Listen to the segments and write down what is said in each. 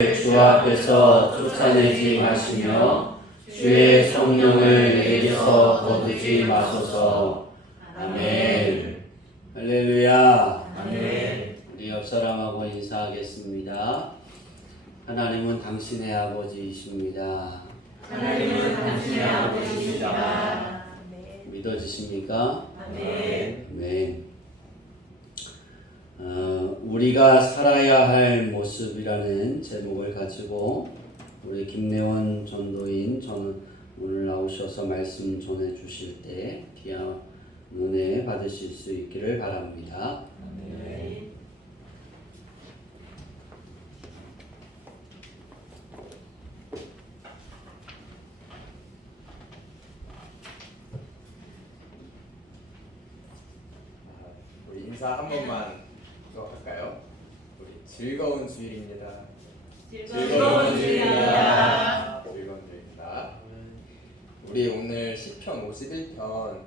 주 앞에서 쫓아내지 마시며 주의 성령을 내게서 거두지 마소서. 아멘. 할렐루야. 아멘. 우리 옆 사람하고 인사하겠습니다. 하나님은 당신의 아버지이십니다. 하나님은 당신의 아버지이십니다. 믿어지십니까? 아멘. 네. 우리가 살아야 할 모습이라는 제목을 가지고 우리 김래원 전도인 오늘 나오셔서 말씀 전해 주실 때 귀한 은혜 받으실 수 있기를 바랍니다. 아멘. 우리 인사 한 번만 더 할까요? 우리 즐거운 주일입니다. 즐거운 주일입니다. 즐거운 주일입니다. 우리 오늘 시편 51편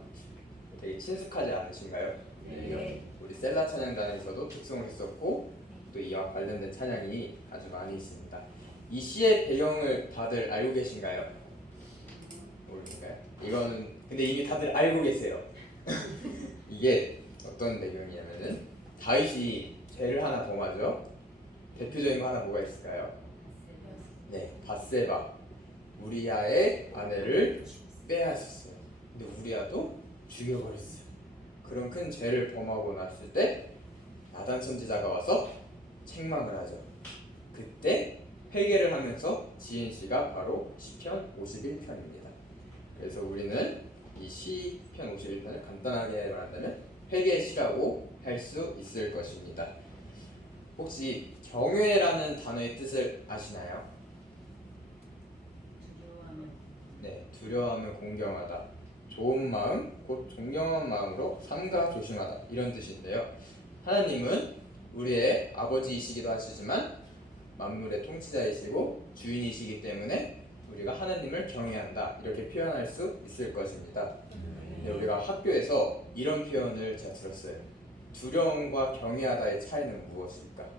되게 친숙하지 않으신가요? 네. 우리 셀라 찬양단에서도 특송을 했었고 또 이와 관련된 찬양이 아주 많이 있습니다. 이 시의 배경을 다들 알고 계신가요? 모르신가요? 이거는 근데 이미 다들 알고 계세요. 이게 어떤 배경이냐면은 다윗이 죄를 하나 범하죠. 대표적인 거 하나 뭐가 있을까요? 네, 밧세바 우리아의 아내를 빼앗았어요. 근데 우리아도 죽여버렸어요. 그런 큰 죄를 범하고 났을 때 나단 선지자가 와서 책망을 하죠. 그때 회개를 하면서 지은 시가 바로 시편 51편입니다. 그래서 우리는 이 시편 51편을 간단하게 말한다면 회개의 시라고 할 수 있을 것입니다. 혹시 경외라는 단어의 뜻을 아시나요? 네, 두려워하면 공경하다, 좋은 마음, 곧 존경한 마음으로 삼가 조심하다 이런 뜻인데요. 하나님은 우리의 아버지이시기도 하시지만 만물의 통치자이시고 주인이시기 때문에 우리가 하나님을 경외한다 이렇게 표현할 수 있을 것입니다. 근데 우리가 학교에서 이런 표현을 제가 들었어요. 두려움과 경외하다의 차이는 무엇일까?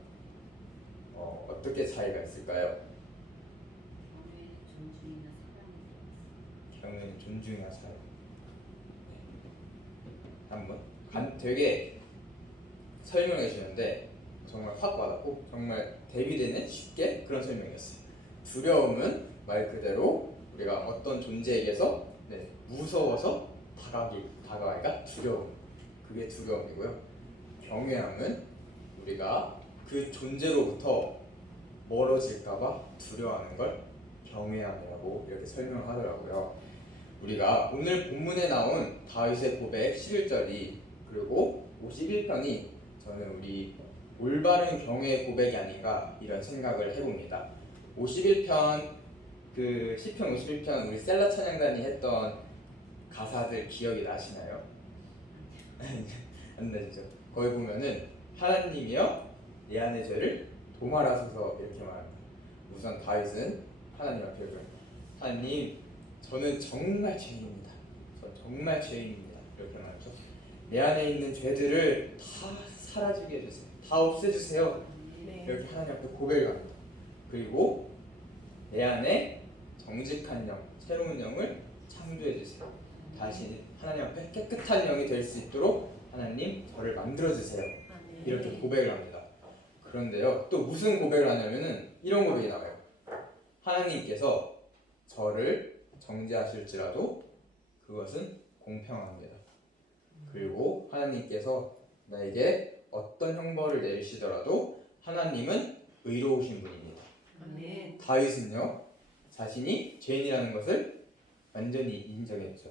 어떻게 차이가 있을까요? 경외는 존중이나 사랑. 한번 되게 설명해 주는데 정말 확 와닿고 정말 대비되는 쉽게 그런 설명이었어요. 두려움은 말 그대로 우리가 어떤 존재에게서 무서워서 다가가기가 두려움. 그게 두려움이고요. 경외함은 우리가 그 존재로부터 멀어질까봐 두려워하는 걸 경외함이라고 이렇게 설명을 하더라고요. 우리가 오늘 본문에 나온 다윗의 고백 11절이 그리고 51편이 저는 우리 올바른 경외의 고백이 아닌가 이런 생각을 해봅니다. 51편 그 시편 51편 우리 셀라 찬양단이 했던 가사들 기억이 나시나요? 안 나시죠? 거기 보면은 하나님이여 내 안의 죄를 도말하소서 이렇게 말합니다. 우선 다윗은 하나님 앞에 그럽니다. 하나님 저는 정말 죄인입니다. 저 정말 죄인입니다. 이렇게 말하죠. 내 안에 있는 죄들을 다 사라지게 해주세요. 다 없애주세요. 이렇게 하나님 앞에 고백을 합니다. 그리고 내 안에 정직한 영, 새로운 영을 창조해주세요. 다시 하나님 앞에 깨끗한 영이 될 수 있도록 하나님 저를 만들어주세요. 이렇게 고백을 합니다. 그런데요, 또 무슨 고백을 하냐면은 이런 고백이 나와요. 하나님께서 저를 정죄하실지라도 그것은 공평합니다. 그리고 하나님께서 나에게 어떤 형벌을 내리시더라도 하나님은 의로우신 분입니다. 아멘. 다윗은요 자신이 죄인이라는 것을 완전히 인정했죠.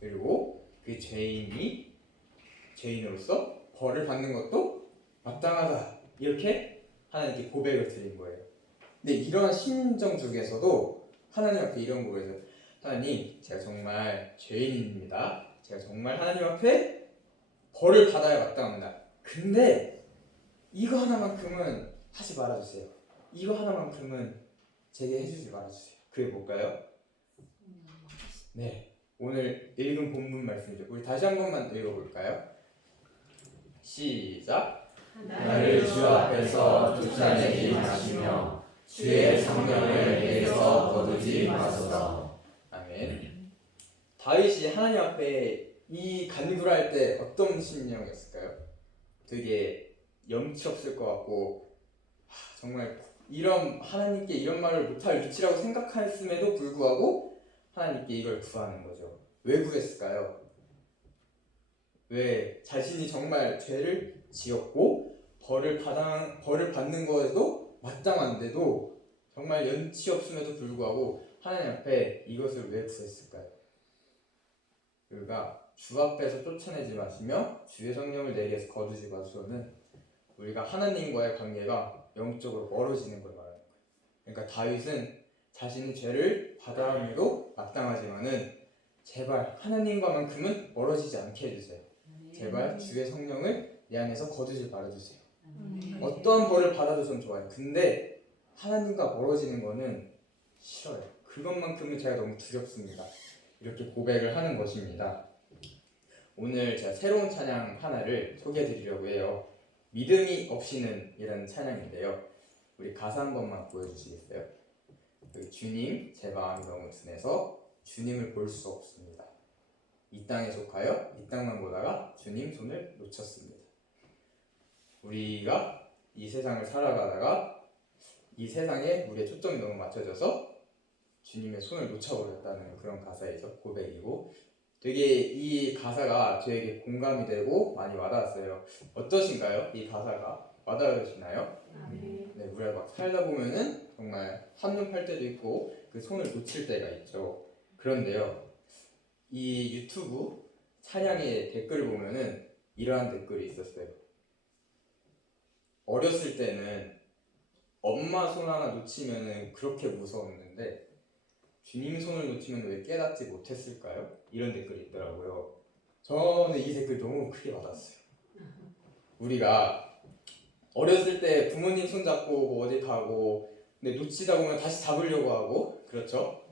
그리고 그 죄인으로서 벌을 받는 것도 마땅하다 이렇게 하나님께 고백을 드린 거예요. 근데 이러한 심정 중에서도 하나님 앞에 이런 고백을 하나님 제가 정말 죄인입니다. 제가 정말 하나님 앞에 벌을 받아야 마땅합니다. 근데 이거 하나만큼은 하지 말아주세요. 이거 하나만큼은 제게 해주지 말아주세요. 그게 뭘까요? 네, 오늘 읽은 본문 말씀이죠. 우리 다시 한 번만 읽어볼까요? 시작. 나를 주 앞에서 쫓아내지 마시며 주의 성령을 내게서 거두지 마소서. 아멘. 다윗이 하나님 앞에 이 간구를 할 때 어떤 심령이었을까요? 되게 염치 없을 것 같고 정말 이런 하나님께 이런 말을 못할 위치라고 생각했음에도 불구하고 하나님께 이걸 구하는 거죠. 왜 구했을까요? 왜 자신이 정말 죄를 지었고 벌을 받는 거에도 마땅한데도 정말 연치 없음에도 불구하고 하나님 앞에 이것을 왜 구했을까요? 우리가 주 앞에서 쫓아내지 마시며 주의 성령을 내게서 거두지 마소서는 우리가 하나님과의 관계가 영적으로 멀어지는 걸 말하는 거예요. 그러니까 다윗은 자신이 죄를 받아함에도 마땅하지만은 제발 하나님과만큼은 멀어지지 않게 해주세요. 제발 주의 성령을 내 안에서 거두지 말아주세요. 어떠한 벌을 받아줘선 좋아요. 근데 하나님과 멀어지는 거는 싫어요. 그것만큼은 제가 너무 두렵습니다. 이렇게 고백을 하는 것입니다. 오늘 제가 새로운 찬양 하나를 소개해 드리려고 해요. 믿음이 없이는 이라는 찬양인데요. 우리 가사 한 번만 보여주시겠어요? 주님 제 마음이 너무 둔해서 주님을 볼 수 없습니다. 이 땅에 속하여 이 땅만 보다가 주님 손을 놓쳤습니다. 우리가 이 세상을 살아가다가 이 세상에 우리의 초점이 너무 맞춰져서 주님의 손을 놓쳐버렸다는 그런 가사이죠. 고백이고 되게 이 가사가 저에게 공감이 되고 많이 와닿았어요. 어떠신가요? 이 가사가 와닿으시나요? 네, 우리가 막 살다 보면은 정말 한눈 팔 때도 있고 그 손을 놓칠 때가 있죠. 그런데요, 이 유튜브 찬양의 댓글을 보면은 이러한 댓글이 있었어요. 어렸을 때는 엄마 손 하나 놓치면은 그렇게 무서웠는데 주님 손을 놓치면 왜 깨닫지 못했을까요? 이런 댓글이 있더라고요. 저는 이 댓글 너무 크게 받았어요. 우리가 어렸을 때 부모님 손 잡고 뭐 어디 가고 근데 놓치다 보면 다시 잡으려고 하고 그렇죠?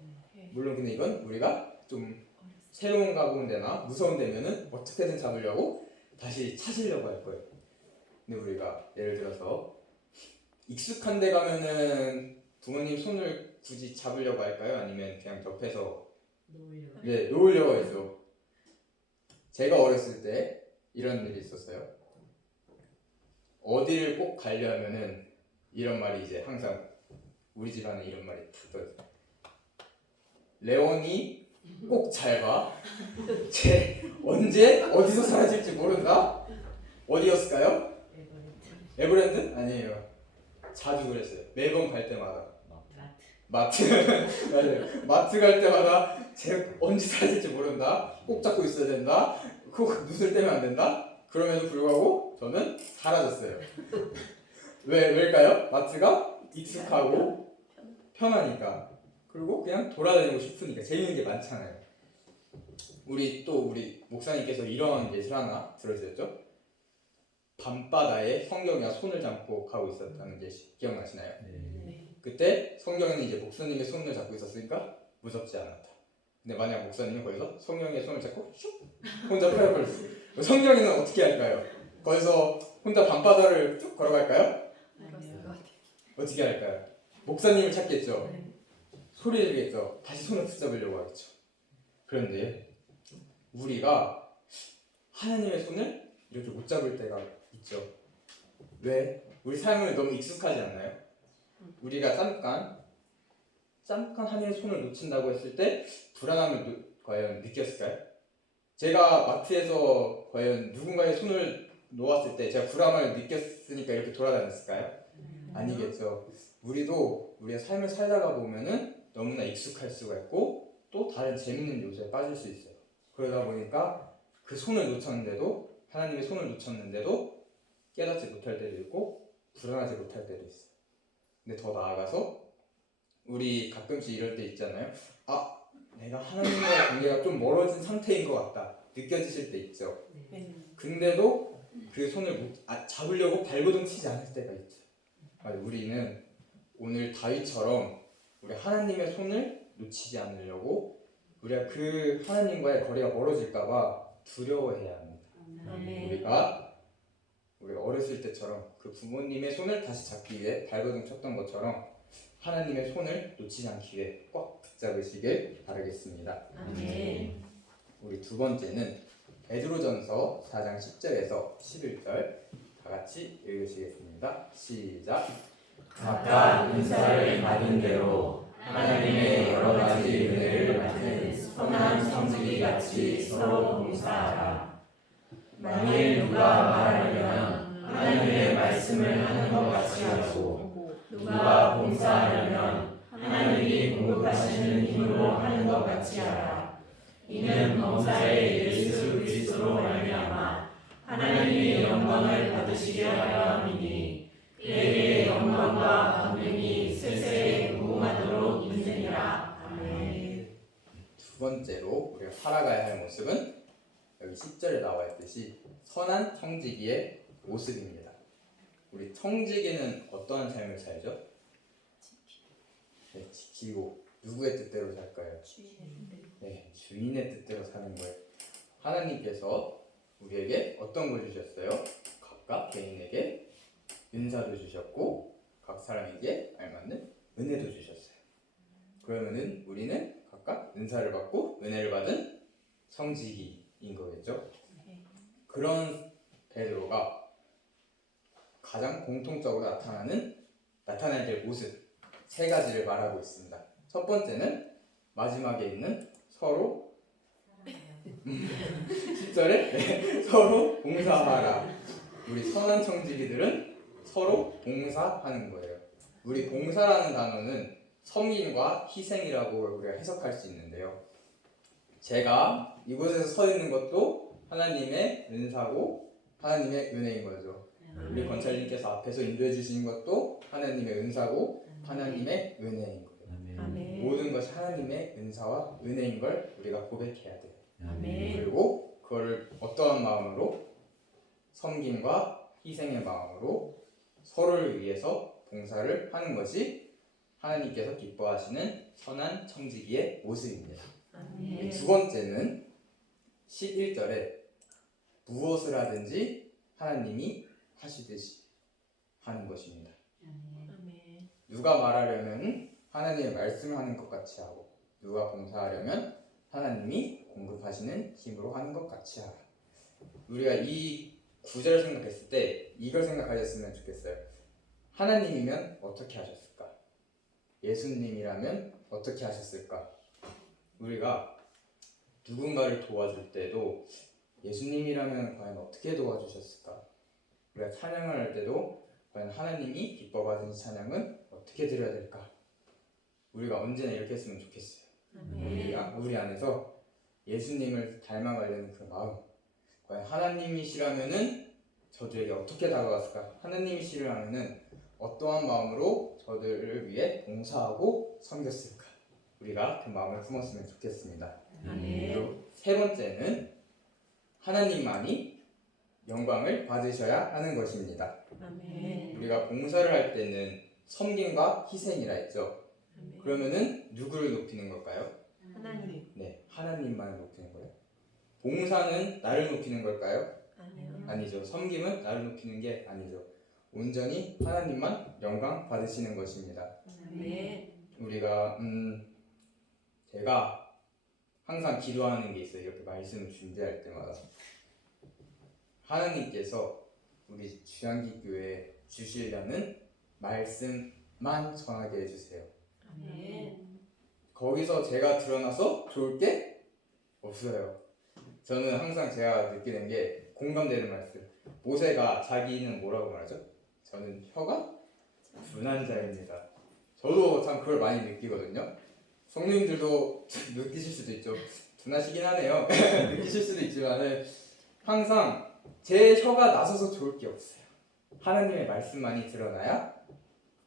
물론 근데 이건 우리가 좀 새로운 가본 데나 무서운 데면은 어떻게든 잡으려고 다시 찾으려고 할 거예요. 근데 우리가 예를 들어서 익숙한 데 가면은 부모님 손을 굳이 잡으려고 할까요? 아니면 그냥 옆에서 놓으려고 했죠. 제가 어렸을 때 이런 일이 있었어요. 어디를 꼭 가려면은 이런 말이 이제 항상 우리 집안에 이런 말이 붙어요. 레온이 꼭 잘 봐. 쟤 언제 어디서 사라질지 모른다. 어디였을까요? 에버랜드? 아니에요. 자주 그랬어요. 매번 갈 때마다. 마트. 맞아요. 마트 갈 때마다 쟤 언제 사라질지 모른다. 꼭 잡고 있어야 된다. 꼭 눈을 떼면 안 된다. 그럼에도 불구하고 저는 사라졌어요. 왜일까요? 마트가 익숙하고 편하니까. 그리고 그냥 돌아다니고 싶으니까. 재밌는 게 많잖아요. 우리 목사님께서 이런 예시를 하나 들어주셨죠? 밤바다에 성경이가 손을 잡고 가고 있었다는 예시 기억나시나요? 그때 성경이는 이제 목사님의 손을 잡고 있었으니까 무섭지 않았다. 근데 만약 목사님이 거기서 성경의 손을 잡고 슉 혼자 펴버렸어요. 성경이는 어떻게 할까요? 거기서 혼자 밤바다를 쭉 걸어갈까요? 어떻게 할까요? 목사님을 찾겠죠. 소리 지르겠죠. 다시 손을 붙잡으려고 하겠죠. 그런데 우리가 하나님의 손을 이렇게 못 잡을 때가 있죠. 왜? 우리 삶을 너무 익숙하지 않나요? 우리가 잠깐 하나님의 손을 놓친다고 했을 때 불안함을 과연 느꼈을까요? 제가 마트에서 과연 누군가의 손을 놓았을 때 제가 불안함을 느꼈으니까 이렇게 돌아다녔을까요? 아니겠죠. 우리도 우리의 삶을 살다가 보면은 너무나 익숙할 수가 있고 또 다른 재밌는 요소에 빠질 수 있어요. 그러다 보니까 그 손을 놓쳤는데도 하나님의 손을 놓쳤는데도 깨닫지 못할 때도 있고 불안하지 못할 때도 있어요. 근데 더 나아가서 우리 가끔씩 이럴 때 있잖아요. 내가 하나님과의 관계가 좀 멀어진 상태인 것 같다 느껴지실 때 있죠. 근데도 그 손을 잡으려고 발버둥 치지 않을 때가 있죠. 우리는 오늘 다윗처럼 우리 하나님의 손을 놓치지 않으려고 우리가 그 하나님과의 거리가 멀어질까봐 두려워해야 합니다. 우리가 어렸을 때처럼 그 부모님의 손을 다시 잡기 위해 발버둥 쳤던 것처럼 하나님의 손을 놓치지 않기 위해 꽉 붙잡으시길 바라겠습니다. 아멘. 우리 두 번째는 베드로전서 4장 10절에서 11절 다 같이 읽으시겠습니다. 시작. 각각 은사를 받은 대로 하나님의 여러 가지 은혜를 맡은 선한 성질이 같이 서로 봉사하라. 만일 누가 말하려면 하나님의 말씀을 하는 것 같이 하고, 누가 봉사하려면 하나님이 공급하시는 힘으로 하는 것 같이 하라. 이는 범사의 예수 그리스도로 말미암아 하나님의 영광을 받으시게 하려 함이니, 그에게 영광과 권능이 세세에 무궁하도록 인생이라. 아멘. 두 번째로 우리가 살아가야 할 모습은 여기 10절에 나와 있듯이 선한 청지기의 모습입니다. 우리 청지기는 어떠한 삶을 살죠? 네, 지키고 누구의 뜻대로 살까요? 네, 주인의 뜻대로 사는 거예요. 하나님께서 우리에게 어떤 걸 주셨어요? 각각 개인에게 은사도 주셨고 각 사람에게 알맞는 은혜도 주셨어요. 그러면은 우리는 각각 은사를 받고 은혜를 받은 청지기인 거겠죠? 그런 베드로가 가장 공통적으로 나타나야 될 모습 세 가지를 말하고 있습니다. 첫 번째는 마지막에 있는 서로 10절에 서로 봉사하라. 우리 선한 청지기들은 서로 봉사하는 거예요. 우리 봉사라는 단어는 섬김과 희생이라고 우리가 해석할 수 있는데요. 제가 이곳에서 서 있는 것도 하나님의 은사고 하나님의 은혜인 거죠. 우리 권찰님께서 앞에서 인도해 주신 것도 하나님의 은사고 하나님의 은혜인 거예요. 아멘. 모든 것이 하나님의 은사와 은혜인 걸 우리가 고백해야 돼요. 아멘. 그리고 그걸 어떠한 마음으로 섬김과 희생의 마음으로 서로를 위해서 봉사를 하는 것이 하나님께서 기뻐하시는 선한 청지기의 모습입니다. 아멘. 두 번째는 11절에 무엇을 하든지 하나님이 하시듯이 하는 것입니다. 아멘. 누가 말하려면 하나님의 말씀을 하는 것 같이 하고, 누가 봉사하려면 하나님이 공급하시는 힘으로 하는 것 같이 하라. 우리가 이 구절을 생각했을 때 이걸 생각하셨으면 좋겠어요. 하나님이면 어떻게 하셨을까? 예수님이라면 어떻게 하셨을까? 우리가 누군가를 도와줄 때도 예수님이라면 과연 어떻게 도와주셨을까? 우리가 찬양을 할 때도 과연 하나님이 기뻐 받으신 찬양은 어떻게 드려야 될까? 우리가 언제나 이렇게 했으면 좋겠어요. 우리 안에서 예수님을 닮아가려는 그 마음, 과연 하나님이시라면은 저들에게 어떻게 다가갔을까? 하나님이시라면은 어떠한 마음으로 저들을 위해 봉사하고 섬겼을까? 우리가 그 마음을 품었으면 좋겠습니다. 아멘. 그리고 세 번째는 하나님만이 영광을 받으셔야 하는 것입니다. 아멘. 우리가 봉사를 할 때는 섬김과 희생이라 했죠. 아멘. 그러면은 누구를 높이는 걸까요? 하나님. 네, 하나님만을 높이는 거예요. 봉사는 나를 높이는 걸까요? 아멘. 아니죠. 섬김은 나를 높이는 게 아니죠. 온전히 하나님만 영광 받으시는 것입니다. 아멘. 우리가 제가 항상 기도하는 게 있어요. 이렇게 말씀을 준비할 때마다 하나님께서 우리 주양기교회에 주시려는 말씀만 전하게 해주세요. 아멘. 거기서 제가 드러나서 좋을 게 없어요. 저는 항상 제가 느끼는 게 공감되는 말씀. 모세가 자기는 뭐라고 말하죠? 저는 혀가 둔한 자입니다. 저도 참 그걸 많이 느끼거든요. 성도님들도 느끼실 수도 있죠. 둔하시긴 하네요. 느끼실 수도 있지만 항상 제 혀가 나서서 좋을 게 없어요. 하나님의 말씀만이 드러나야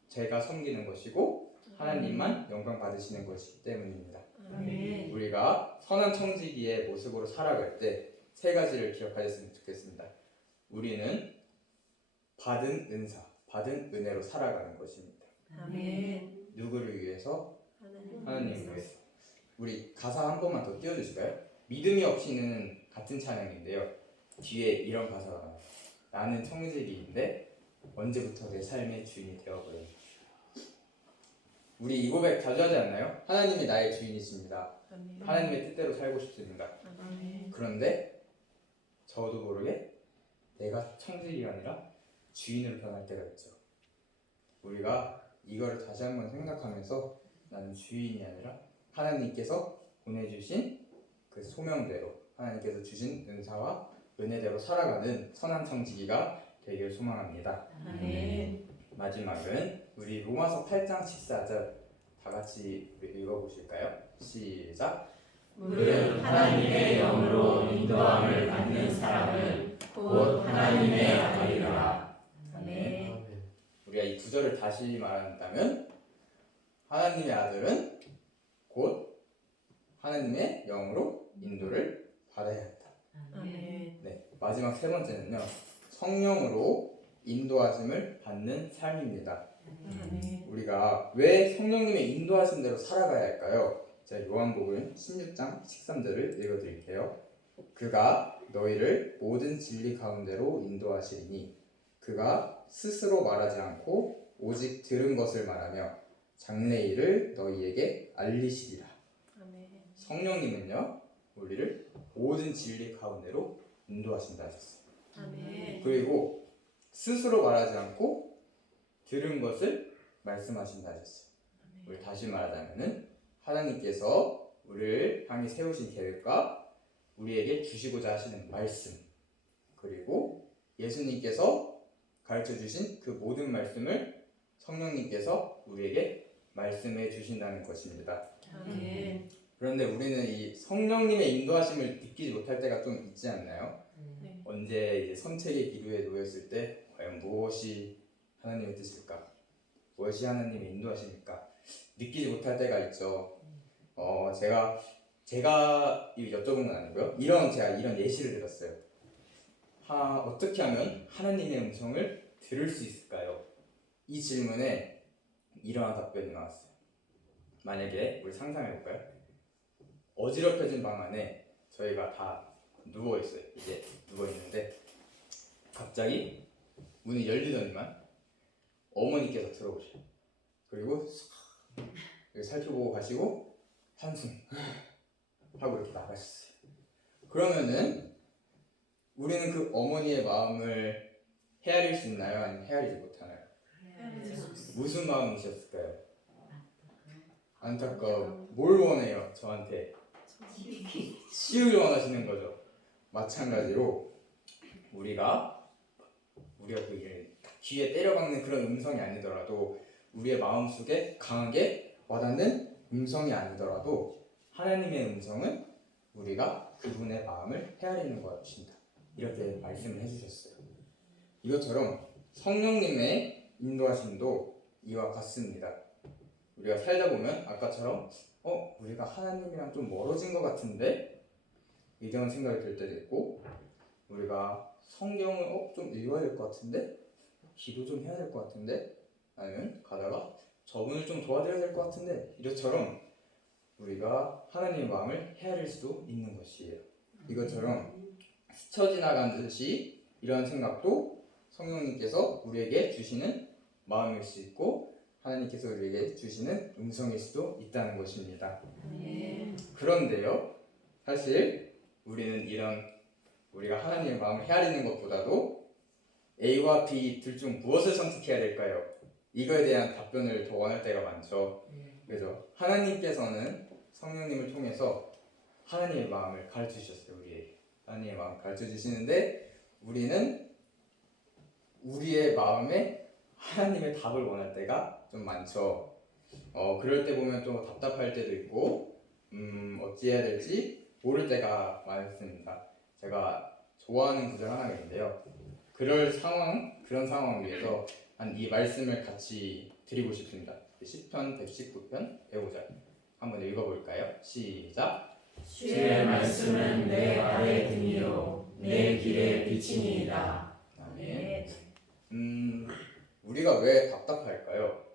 제가 섬기는 것이고 하나님만 영광 받으시는 것이기 때문입니다. 아멘. 우리가 선한 청지기의 모습으로 살아갈 때 세 가지를 기억하셨으면 좋겠습니다. 우리는 받은 은사, 받은 은혜로 살아가는 것입니다. 아멘. 누구를 위해서? 하나님. 하나님을 위해서. 우리 가사 한 번만 더 띄워주실까요? 믿음이 없이는 같은 찬양인데요. 뒤에 이런 가사가 나와요. 나는 청지기인데 언제부터 내 삶의 주인이 되어버렸는지. 우리 이 고백 자주 하지 않나요? 하나님이 나의 주인이십니다. 아멘. 하나님의 뜻대로 살고 싶습니다. 아멘. 그런데 저도 모르게 내가 청직이 아니라 주인으로 변할 때가 있죠. 우리가 이거를 다시 한번 생각하면서 나는 주인이 아니라 하나님께서 보내주신 그 소명대로 하나님께서 주신 은사와 은혜대로 살아가는 선한 청지기가 되길 소망합니다. 아멘. 마지막은 우리 로마서 8장 14절 다 같이 읽어보실까요? 시작. 무릇 하나님의 영으로 인도함을 받는 사람은 곧 하나님의 아들이라. 아멘. 우리가 이 구절을 다시 말한다면 하나님의 아들은 곧 하나님의 영으로 인도를 받아야 한다. 아멘. 네, 마지막 세 번째는요. 성령으로 인도하심을 받는 삶입니다. 아멘. 우리가 왜 성령님의 인도하신 대로 살아가야 할까요? 제가 요한복음 16장 13절을 읽어드릴게요. 그가 너희를 모든 진리 가운데로 인도하시리니 그가 스스로 말하지 않고 오직 들은 것을 말하며 장래일을 너희에게 알리시리라. 아멘. 성령님은요 우리를 모든 진리 가운데로 인도하신다 하셨어요. 아멘. 그리고 스스로 말하지 않고 들은 것을 말씀하신다 하셨어요. 우리 다시 말하자면은 하나님께서 우리를 향해 세우신 계획과 우리에게 주시고자 하시는 말씀, 그리고 예수님께서 가르쳐 주신 그 모든 말씀을 성령님께서 우리에게 말씀해 주신다는 것입니다. 아멘. 그런데 우리는 이 성령님의 인도하심을 느끼지 못할 때가 좀 있지 않나요? 네. 언제 이제 선택의 기로에 놓였을 때 과연 무엇이 하나님의 뜻일까? 무엇이 하나님의 인도하십니까? 느끼지 못할 때가 있죠. 제가 이거 여쭤본 건 아니고요. 제가 이런 예시를 들었어요. 어떻게 하면 하나님의 음성을 들을 수 있을까요? 이 질문에 이러한 답변이 나왔어요. 만약에 우리 상상해볼까요? 어지럽혀진 방 안에 저희가 다 누워있어요. 이제 누워있는데 갑자기 문이 열리더니만 어머니께서 들어오셔요. 그리고 싹 살펴보고 가시고 한숨 하고 이렇게 나가셨어요. 그러면은 우리는 그 어머니의 마음을 헤아릴 수 있나요? 아니면 헤아리지 못하나요? 무슨 마음이셨을까요? 안타까움. 뭘 원해요? 저한테 치유를 원하시는 거죠. 마찬가지로 우리가 그 귀에 때려박는 그런 음성이 아니더라도 우리의 마음속에 강하게 와닿는 음성이 아니더라도 하나님의 음성은 우리가 그분의 마음을 헤아리는 것입니다. 이렇게 말씀을 해주셨어요. 이것처럼 성령님의 인도하심도 이와 같습니다. 우리가 살다 보면 아까처럼 우리가 하나님이랑 좀 멀어진 것 같은데 이런 생각이 들 때도 있고, 우리가 성경을 좀 읽어야 될 것 같은데 기도 좀 해야 될 것 같은데, 아니면 가다가 저분을 좀 도와드려야 될 것 같은데, 이것처럼 우리가 하나님의 마음을 헤아릴 수도 있는 것이에요. 이것처럼 스쳐 지나간 듯이 이런 생각도 성령님께서 우리에게 주시는 마음일 수 있고 하나님께서 우리에게 주시는 음성일 수도 있다는 것입니다. 아멘. 그런데요, 사실 우리는 우리가 하나님의 마음을 헤아리는 것보다도 A와 B 둘 중 무엇을 선택해야 될까요? 이거에 대한 답변을 더 원할 때가 많죠. 그죠? 하나님께서는 성령님을 통해서 하나님의 마음을 가르쳐 주셨어요. 우리에게 하나님의 마음을 가르쳐 주시는데 우리는 우리의 마음에 하나님의 답을 원할 때가 좀 많죠. 그럴 때 보면 좀 답답할 때도 있고 어찌해야 될지 모를 때가 많습니다. 제가 좋아하는 구절 하나가 있는데요. 그런 상황을 위해서 이 말씀을 같이 드리고 싶습니다. 시편 119편 105절 한번 읽어볼까요? 시작. 주의 말씀은 내 발의 등이요 내 길의 빛이니이다. 아멘. 우리가 왜 답답할까요?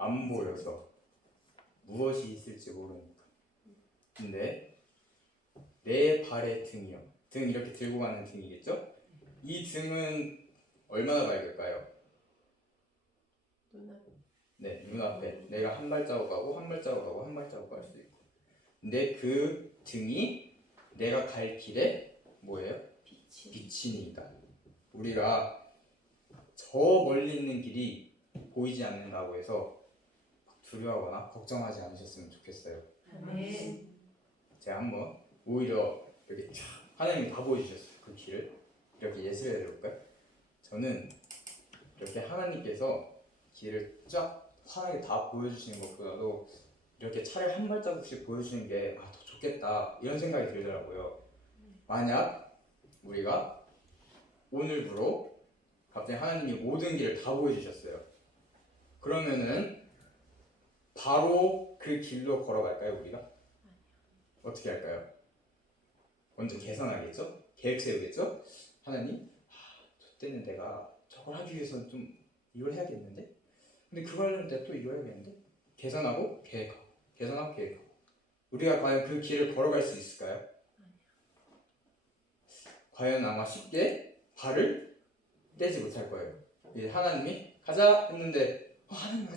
안 보여서 무엇이 있을지 모르니까. 근데 내 발의 등이요, 등 이렇게 들고 가는 등이겠죠? 이 등은 얼마나 밝을까요? 네, 눈앞에 내가 한 발자국 가고 한 발자국 가고 한 발자국 갈 수 있고. 근데 그 등이 내가 갈 길에 뭐예요? 빛이. 비치니이다. 우리가 저 멀리 있는 길이 보이지 않는다고 해서 두려워하거나 걱정하지 않으셨으면 좋겠어요. 아멘. 제가 한번 오히려 이렇게 쫙 하나님이 다 보여주셨어요. 그 길을 이렇게 예술해 드릴까요? 저는 이렇게 하나님께서 길을 쫙 환하게 다 보여주시는 것보다도 이렇게 차를 한 발자국씩 보여주는 게 더 좋겠다 이런 생각이 들더라고요. 만약 우리가 오늘부로 갑자기 하나님이 모든 길을 다 보여주셨어요. 그러면은 바로 그 길로 걸어갈까요, 우리가? 어떻게 할까요? 먼저 계산하겠죠? 계획 세우겠죠? 하나님, 저 때는 내가 저걸 하기 위해서는 좀 이걸 해야겠는데? 근데 그걸 하려면 내가 또 이거 해야겠는데? 계산하고 계획하고 계산하고 계획하고 우리가 과연 그 길을 걸어갈 수 있을까요? 과연 아마 쉽게 발을 떼지 못할 거예요. 이제 하나님이 가자 했는데 하나님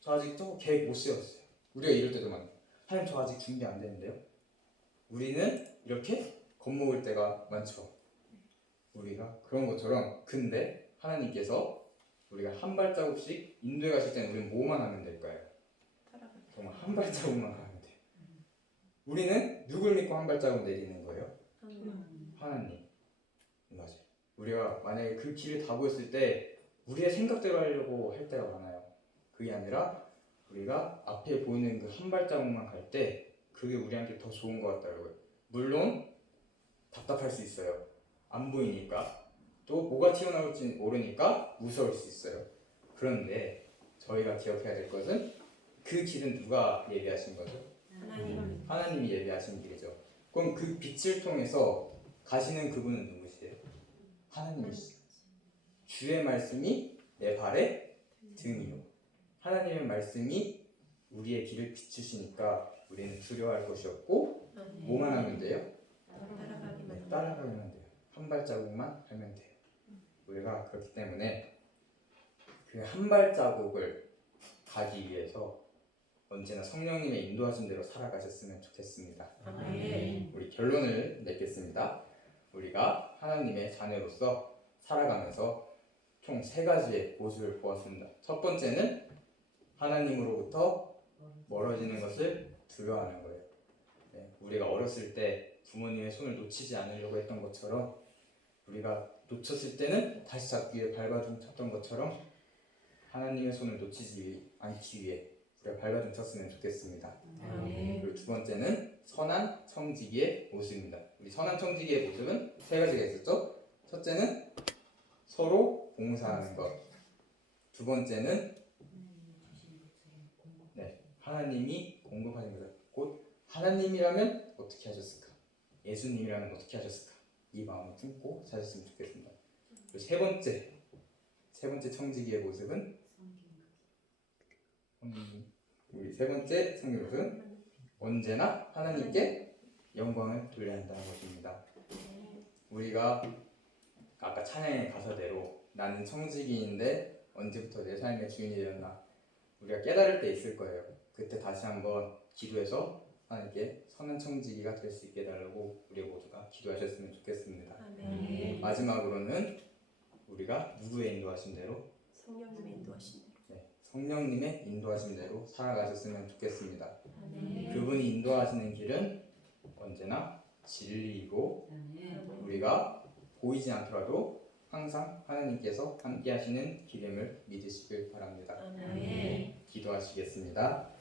저 아직 또 계획 못 세웠어요. 우리가 이럴 때도 많아요. 하나님 저 아직 준비 안 되는데요. 우리는 이렇게 겁먹을 때가 많죠. 우리가 그런 것처럼. 근데 하나님께서 우리가 한 발자국씩 인도해 가실 때는 우리는 뭐만 하면 될까요? 따라가. 정말 한 발자국만 가면 돼요. 우리는 누굴 믿고 한 발자국 내리는 거예요? 하나님. 맞아요. 우리가 만약에 그 길을 다 보였을 때 우리의 생각대로 하려고 할 때가 많아요. 그게 아니라 우리가 앞에 보이는 그 한 발자국만 갈 때 그게 우리한테 더 좋은 것 같더라고요. 물론 답답할 수 있어요. 안 보이니까. 또 뭐가 튀어나올지 모르니까 무서울 수 있어요. 그런데 저희가 기억해야 될 것은 그 길은 누가 예비하신 거죠? 하나님. 하나님이 예비하신 길이죠. 그럼 그 빛을 통해서 가시는 그분은 누구시에요? 하나님이시죠. 주의 말씀이 내 발의 등이요. 하나님의 말씀이 우리의 길을 비추시니까 우리는 두려워할 것이 없고 뭐만 하면 돼요? 따라가기만. 네, 따라가면 돼요. 한 발자국만 하면 돼요. 우리가 그렇기 때문에 그 한 발자국을 가기 위해서 언제나 성령님의 인도하신 대로 살아가셨으면 좋겠습니다. 아멘. 우리 결론을 맺겠습니다. 우리가 하나님의 자녀로서 살아가면서 총 3가지의 모습을 보았습니다. 첫 번째는 하나님으로부터 멀어지는 것을 두려워하는 거예요. 네, 우리가 어렸을 때 부모님의 손을 놓치지 않으려고 했던 것처럼 우리가 놓쳤을 때는 다시 잡기 위해 발버둥 쳤던 것처럼 하나님의 손을 놓치지 않기 위해 우리가 발버둥 쳤으면 좋겠습니다. 아멘. 그리고 두 번째는 선한 청지기의 모습입니다. 우리 선한 청지기의 모습은 3가지가 있었죠. 첫째는 서로 봉사하는 것. 두 번째는 하나님이 공급하신 것. 곧 하나님이라면 어떻게 하셨을까? 예수님이라면 어떻게 하셨을까? 이 마음을 품고 사셨으면 좋겠습니다. 그리고 세 번째 청지기의 모습은 우리 세 번째 성경 모습은 언제나 하나님께 영광을 돌려야 한다는 것입니다. 우리가 아까 찬양의 가사대로 나는 청지기인데 언제부터 내 삶의 주인이 되었나 우리가 깨달을 때 있을 거예요. 그때 다시 한번 기도해서 하나님께 선한 청지기가 될 수 있게 해달라고 우리 모두가 기도하셨으면 좋겠습니다. 아멘. 마지막으로는 우리가 누구의 인도하신 대로 성령님의 인도하신 대로. 성령님의 인도하신 대로 살아가셨으면 좋겠습니다. 아멘. 그분이 인도하시는 길은 언제나 진리이고 우리가 보이지 않더라도 항상 하나님께서 함께 하시는 길임을 믿으시길 바랍니다. 아멘. 기도하시겠습니다.